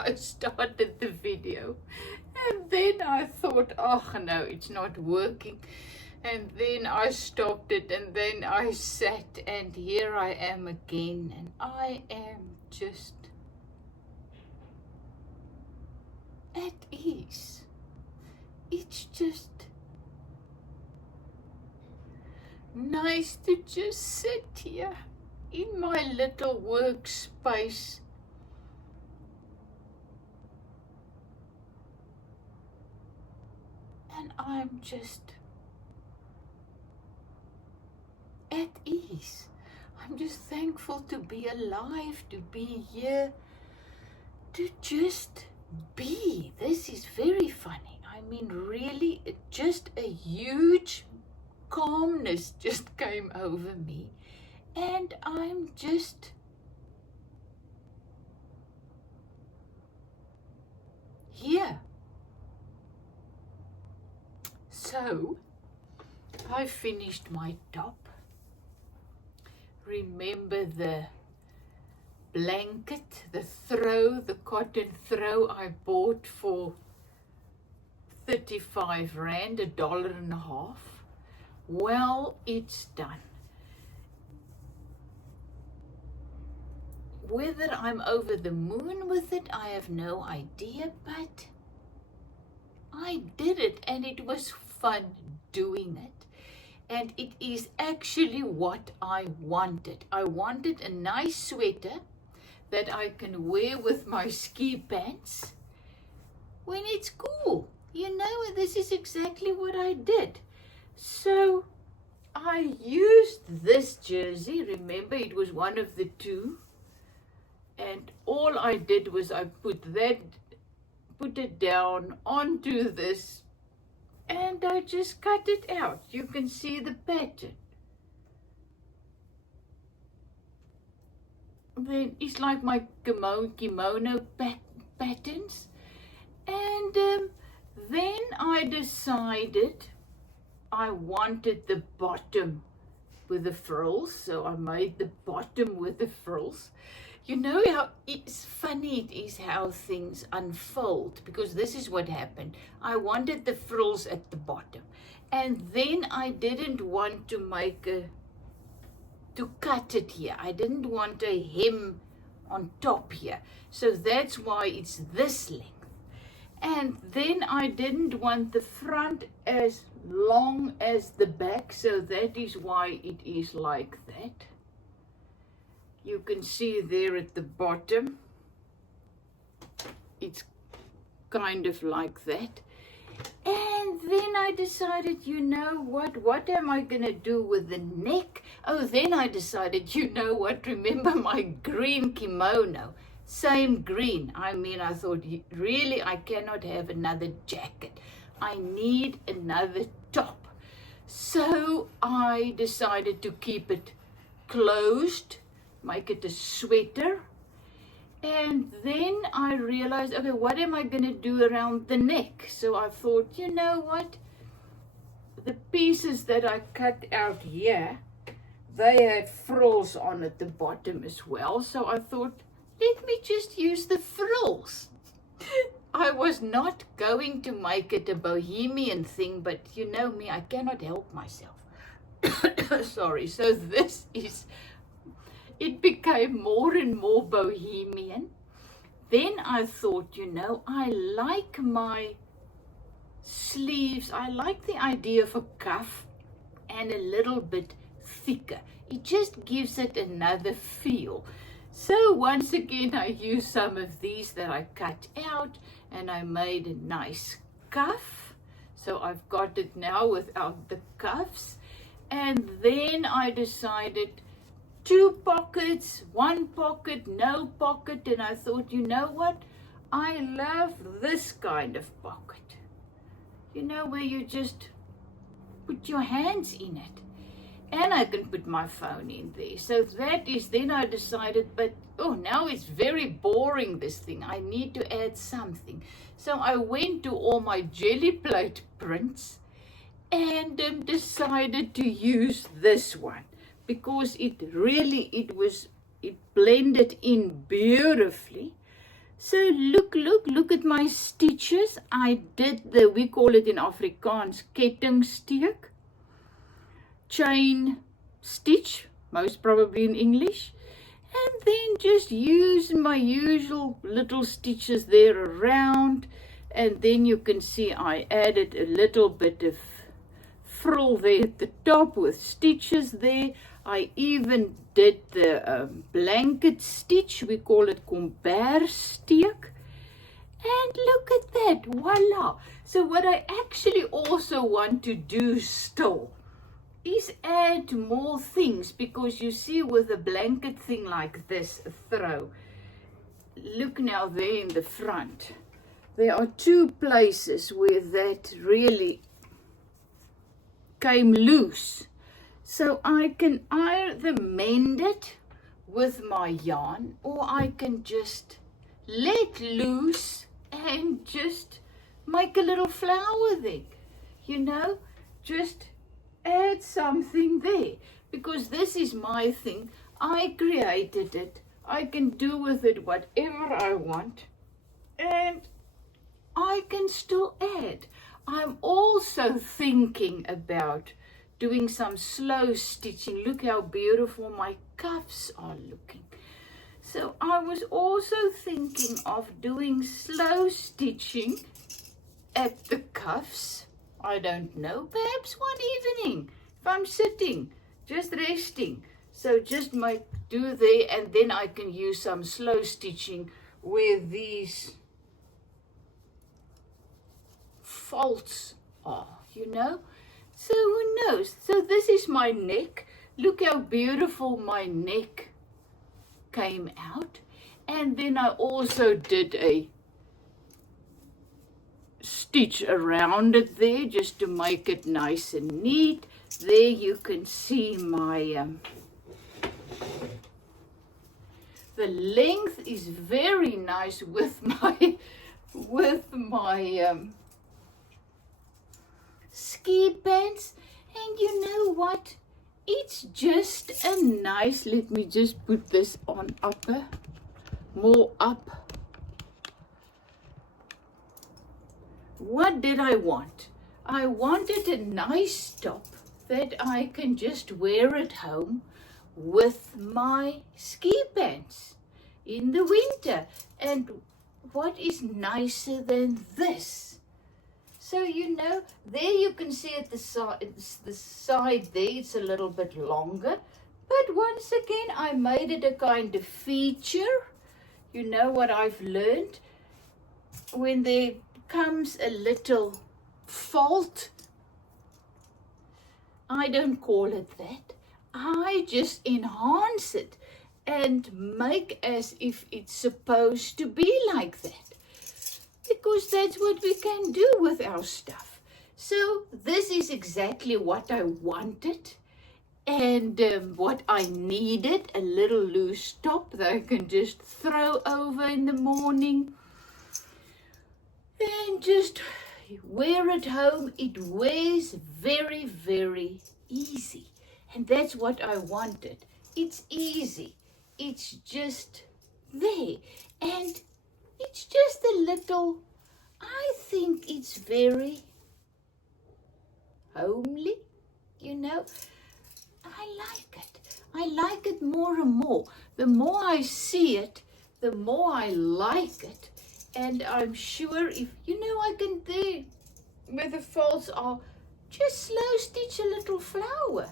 I started the video, and then I thought, oh no, it's not working. And then I stopped it, and then I sat, and here I am again, and I am just at ease. It's just nice to just sit here in my little workspace and I'm just at ease. I'm just thankful to be alive, to be here, to just be. This is very funny. I mean, really, just a huge calmness just came over me, and I'm just here. So I finished my top. Remember the blanket, the cotton throw I bought for 35 Rand, $1.50. Well, it's done. Whether I'm over the moon with it, I have no idea, but I did it, and it was fun doing it. And it is actually what I wanted. I wanted a nice sweater that I can wear with my ski pants when it's cool. You know, this is exactly what I did. So I used this jersey. Remember, it was one of the two. And all I did was I put it down onto this, and I just cut it out. You can see the pattern. Then it's like my kimono patterns. And then I decided I wanted the bottom with the frills, so I made the bottom with the frills. You know how it's funny it is how things unfold, because this is what happened. I wanted the frills at the bottom, and then I didn't want to cut it here. I didn't want a hem on top here, so that's why it's this length. And then I didn't want the front as long as the back, so that is why it is like that. You can see there at the bottom, it's kind of like that. And then I decided, you know what am I going to do with the neck? Oh, then I decided, you know what, remember my green kimono? Same green. I mean, I thought, really, I cannot have another jacket. I need another top. So I decided to keep it closed, make it a sweater. And then I realized, okay, what am I going to do around the neck? So I thought, you know what? The pieces that I cut out here, they had frills on at the bottom as well. So I thought, let me just use the frills. I was not going to make it a bohemian thing, but you know me, I cannot help myself. Sorry. So this is... It became more and more bohemian. Then I thought, you know, I like my sleeves. I like the idea of a cuff and a little bit thicker. It just gives it another feel. So once again, I used some of these that I cut out, and I made a nice cuff. So I've got it now without the cuffs. And then I decided 2 pockets, 1 pocket, no pocket, and I thought, you know what? I love this kind of pocket. You know, where you just put your hands in it. And I can put my phone in there. So that is, then I decided, but oh, now it's very boring, this thing. I need to add something. So I went to all my jelly plate prints and decided to use this one. Because it blended in beautifully. So look at my stitches. I did we call it in Afrikaans, kettingsteek, chain stitch, most probably in English. And then just use my usual little stitches there around. And then you can see I added a little bit of frill there at the top with stitches there. I even did the blanket stitch. We call it kombersteek. And look at that, voila. So what I actually also want to do still is add more things, because you see with a blanket thing like this, a throw, look now there in the front, there are two places where that really came loose. So I can either mend it with my yarn, or I can just let loose and just make a little flower there, you know, just add something there, because this is my thing. I created it. I can do with it whatever I want, and I can still add. I'm also thinking about doing some slow stitching. Look how beautiful my cuffs are looking. So I was also thinking of doing slow stitching at the cuffs. I don't know, perhaps one evening, if I'm sitting, just resting. So just do there, and then I can use some slow stitching where these faults are, you know. So who knows? So this is my neck. Look how beautiful my neck came out. And then I also did a stitch around it there just to make it nice and neat. There you can see my the length is very nice with my ski pants. And you know what, it's just a nice, let me just put this on upper, more up. What did I want? I wanted a nice top that I can just wear at home with my ski pants in the winter. And what is nicer than this? So, you know, there you can see at the side there, it's a little bit longer. But once again, I made it a kind of feature. You know what I've learned? When there comes a little fault, I don't call it that. I just enhance it and make as if it's supposed to be like that. Because that's what we can do with our stuff. So this is exactly what I wanted, and what I needed, a little loose top that I can just throw over in the morning and just wear at home. It wears very, very easy, and that's what I wanted. It's easy. It's just there, and it's just a little, I think it's very homely, you know. I like it. I like it more and more. The more I see it, the more I like it. And I'm sure if, you know, I can do where the folds are, just slow stitch a little flower.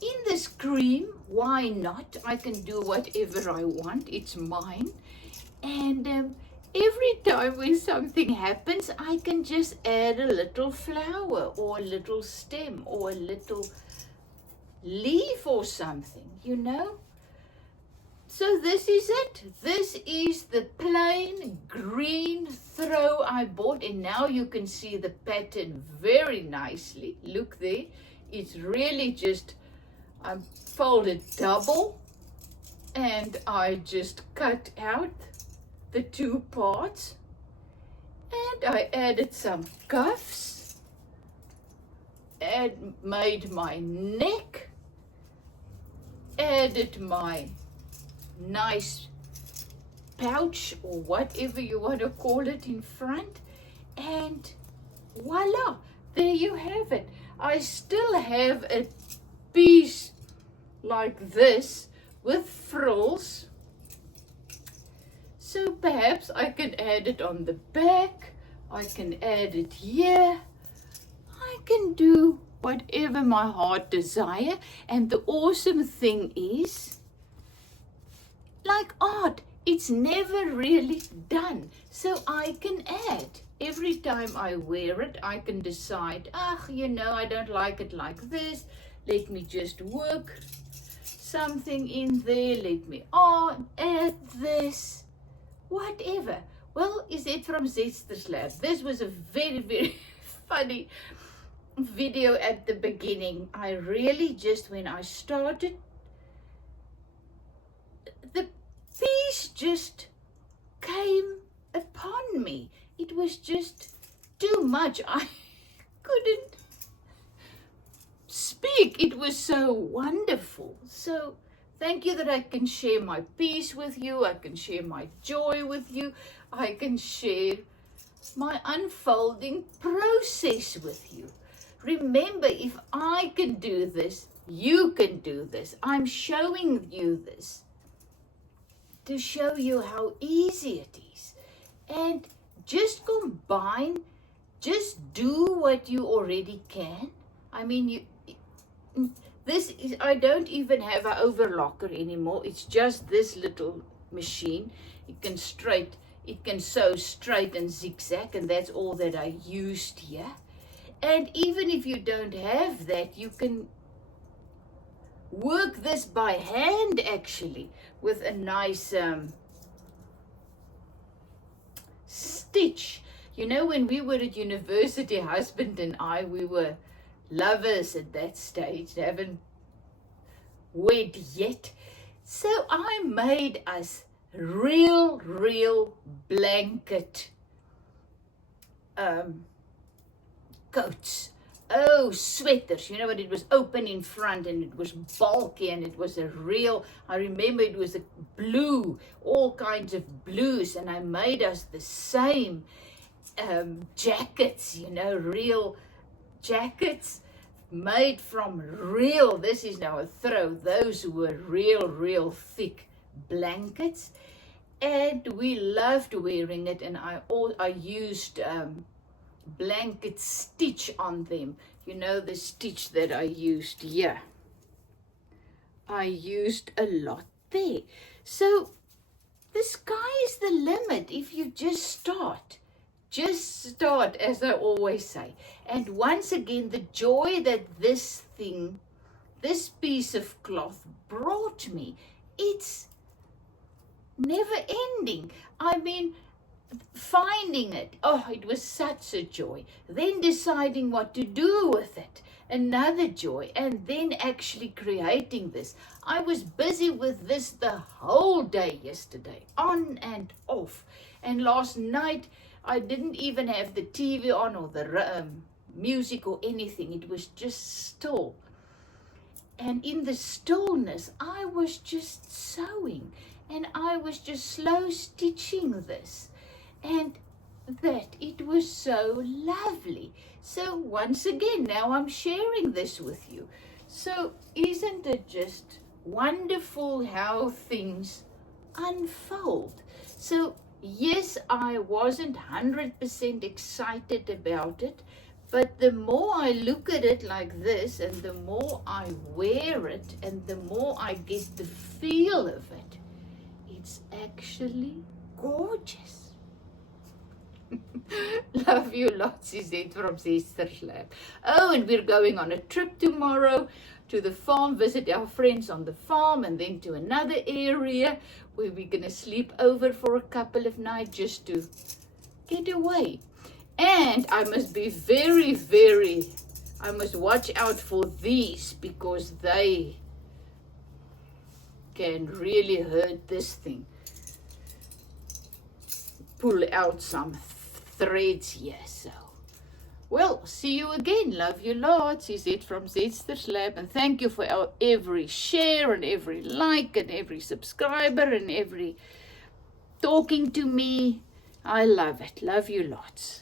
In this cream, why not? I can do whatever I want. It's mine. And every time when something happens, I can just add a little flower or a little stem or a little leaf or something, you know. So this is it. This is the plain green throw I bought, and now you can see the pattern very nicely. Look there. It's really just, I folded double and I just cut out the two parts, and I added some cuffs and made my neck, added my nice pouch or whatever you want to call it in front, and voila, there you have it. I still have a piece like this with frills, so perhaps I can add it on the back, I can add it here, I can do whatever my heart desire. And the awesome thing is, like art, it's never really done, so I can add. Every time I wear it, I can decide, you know, I don't like it like this, let me just work something in there, let me add this, whatever. Well, is it from Zesters Lab? This was a very, very funny video at the beginning. I really just, when I started, the piece just came upon me. It was just too much. I couldn't speak. It was so wonderful. So thank you that I can share my peace with you. I can share my joy with you. I can share my unfolding process with you. Remember, if I can do this, you can do this. I'm showing you this to show you how easy it is. And just combine, just do what you already can. I mean, I don't even have an overlocker anymore. It's just this little machine. It can sew straight and zigzag, and that's all that I used here. And even if you don't have that, you can work this by hand actually with a nice stitch. You know, when we were at university, husband and I, we were lovers at that stage, haven't wed yet. So I made us real blanket coats. Oh, sweaters, you know, but it was open in front and it was bulky and it was I remember it was a blue, all kinds of blues, and I made us the same jackets, you know, real jackets made from this is now a throw, those were real thick blankets, and we loved wearing it. And I used blanket stitch on them, you know, the stitch that I used here. I used a lot there. So the sky is the limit if you just start. Just start, as I always say. And once again, the joy that this piece of cloth brought me, it's never ending. I mean, finding it, it was such a joy. Then deciding what to do with it, another joy. And then actually creating this. I was busy with this the whole day yesterday, on and off. And last night, I didn't even have the TV on or the music or anything. It was just still. And in the stillness, I was just sewing. And I was just slow stitching this. And that it was so lovely. So once again, now I'm sharing this with you. So isn't it just wonderful how things unfold? So yes, I wasn't 100% excited about it, but the more I look at it like this, and the more I wear it, and the more I get the feel of it, it's actually gorgeous. Love you lots, is it from Zesters Lab. Oh, and we're going on a trip tomorrow to the farm, visit our friends on the farm, and then to another area where we're going to sleep over for a couple of nights just to get away. And I must be I must watch out for these, because they can really hurt this thing. Pull out some threads here. So, well, see you again. Love you lots. Is it from Zesters Lab, and thank you for every share and every like and every subscriber and every thought talking to me. I love it. Love you lots.